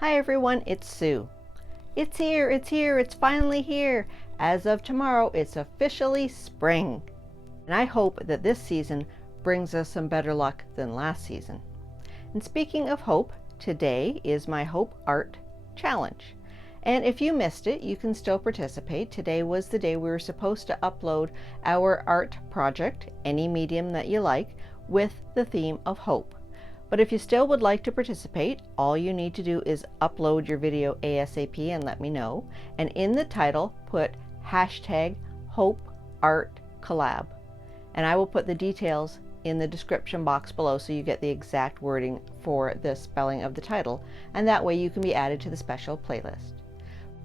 Hi everyone, it's Sue. It's here, it's finally here. As of tomorrow, it's officially spring. And I hope that this season brings us some better luck than last season. And speaking of hope, today is my Hope Art Challenge. And if you missed it, you can still participate. Today was the day we were supposed to upload our art project, any medium that you like, with the theme of hope. But if you still would like to participate, all you need to do is upload your video ASAP and let me know. And in the title, put hashtag Hope Art Collab. And I will put the details in the description box below so you get the exact wording for the spelling of the title. And that way you can be added to the special playlist.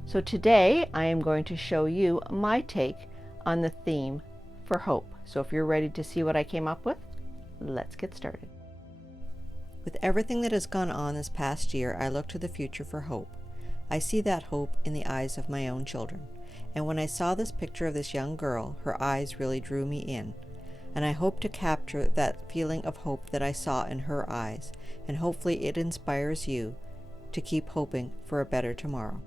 So today I am going to show you my take on the theme for hope. So if you're ready to see what I came up with, let's get started. With everything that has gone on this past year, I look to the future for hope. I see that hope in the eyes of my own children. And when I saw this picture of this young girl, her eyes really drew me in. And I hope to capture that feeling of hope that I saw in her eyes. And hopefully it inspires you to keep hoping for a better tomorrow.